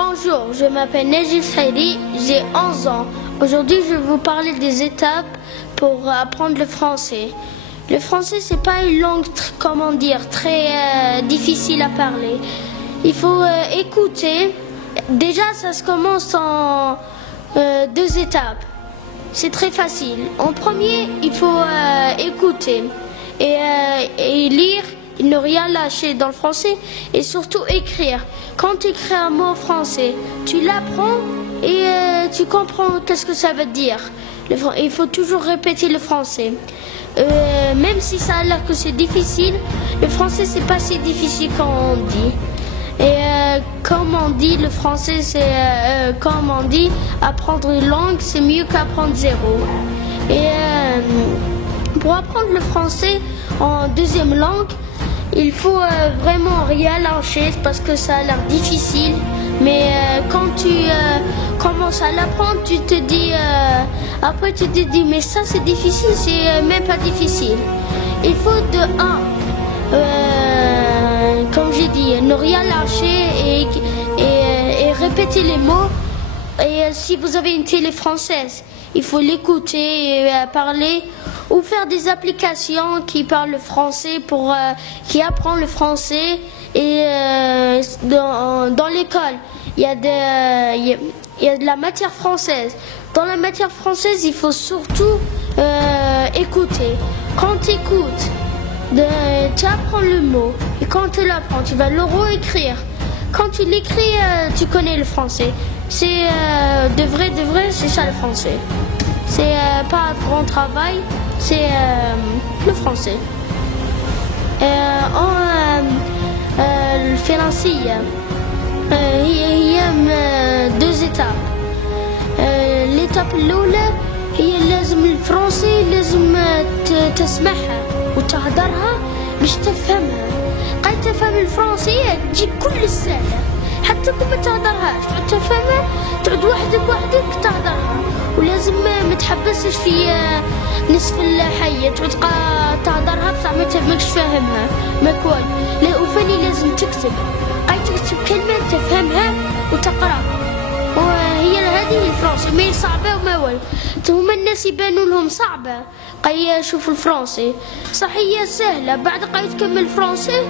Bonjour, je m'appelle Najib Saïdi, j'ai 11 ans. Aujourd'hui, je vais vous parler des étapes pour apprendre le français. Le français, c'est pas une langue, très difficile à parler. Il faut écouter. Déjà, ça se commence en 2 étapes. C'est très facile. En premier, il faut écouter et lire. Ne rien lâcher dans le français et surtout écrire. Quand tu écris un mot français, tu l'apprends et tu comprends qu'est-ce que ça veut dire. Il faut toujours répéter le français. Même si ça a l'air que c'est difficile, le français c'est pas si difficile quand on dit. Et comme on dit, le français c'est comme on dit, apprendre une langue c'est mieux qu'apprendre 0. Et pour apprendre le français en 2e langue, il faut vraiment rien lâcher parce que ça a l'air difficile. Mais quand tu commences à l'apprendre, tu te dis, après tu te dis, mais ça c'est difficile, c'est même pas difficile. Il faut de 1, comme j'ai dit, ne rien lâcher et répéter les mots. Et si vous avez une télé française, il faut l'écouter et parler ou faire des applications qui parlent le français qui apprennent le français. Et dans l'école, il y a de la matière française. Dans la matière française, il faut surtout écouter. Quand tu écoutes, tu apprends le mot. Et quand tu l'apprends, tu vas le réécrire. Quand tu l'écris, tu connais le français. C'est de vrai, c'est ça le français. C'est pas un grand travail, c'est le français. الفرنسية هي 2 étapes. l'étape الأولى هي لازم الفرنسي لازم تسمعها وتهدرها باش تفهمها. قاعد تفهم الفرنسية تجي كل سهلة، حتى كون ما تهدرهاش تفهمها، تعود وحدك تهدرها. ولازم ما تحبسش في نصف الحية، تعود تهدرها بصح ما تفهمكش فاهمها ماكوال. لا وفاني لازم تكتب، قاعد تكتب كلمة تفهمها وتقراها. وهي هذه الفرنسي ما هي صعبة وما والو. هما الناس يبانوا لهم صعبة قاعد يشوفوا الفرنسي، صح هي سهلة. بعد قاعد تكمل الفرنسي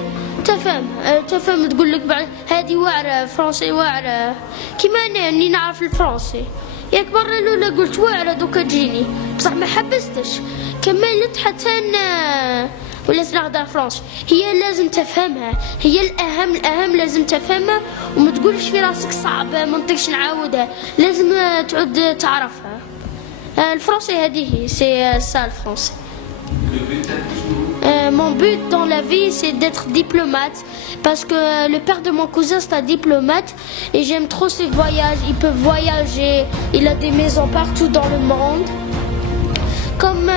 تفهم تقول لك بعد هذه واعرة فرنسي واعرة كيما أنا نعرف الفرنسي. ياك مرة الأولى قلت واعرة دوكا تجيني بصح ما حبستش، كملت حتى ولات نهضر فرنسي. هي لازم تفهمها، هي الأهم لازم تفهمها وما تقولش في راسك صعبة ما نطيقش نعاودها، لازم تعود تعرفها. الفرنسي هذه سي سا الفرنسي. Mon but dans la vie, c'est d'être diplomate parce que le père de mon cousin, c'est un diplomate et j'aime trop ses voyages. Il peut voyager, il a des maisons partout dans le monde. Comme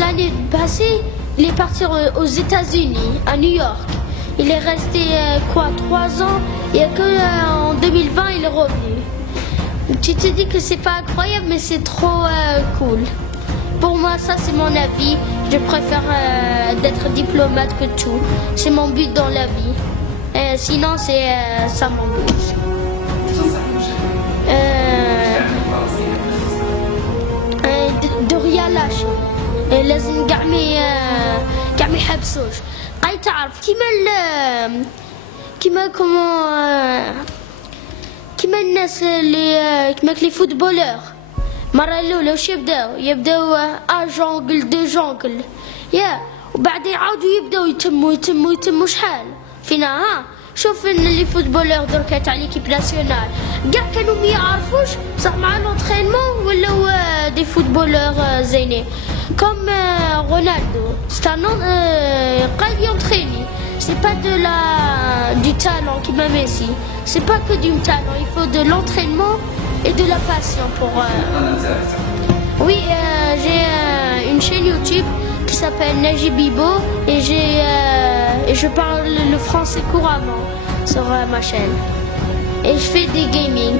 l'année passée, il est parti aux États-Unis, à New York. Il est resté 3 ans et en 2020, il est revenu. Tu te dis que c'est pas incroyable, mais c'est trop cool. Pour moi, ça c'est mon avis. Je préfère d'être diplomate que tout. C'est mon but dans la vie. Sinon, c'est ça mon but. De rien lâcher. لازم كاع ما يحبسوش. قاعد تعرف كيما الناس اللي كيما لي فوتبولور. مرة الأولى واش يبداو جونغل 2 جونغل وبعد يعاودوا يبداو يتموا شحال فينا. شوف لي فوتبولور دركا تاع ليكيب ناسيونال كاع كانوا ما يعرفوش بصح مع لونطرينمون ولاو دي فوتبولور زينين. كوم رونالدو قاعد يونطريني. C'est pas du talent qui m'a Messi. C'est pas que du talent, il faut de l'entraînement et de la passion pour. Oui, j'ai une chaîne YouTube qui s'appelle Najib Bibo et je parle le français couramment sur ma chaîne. Et je fais des gaming.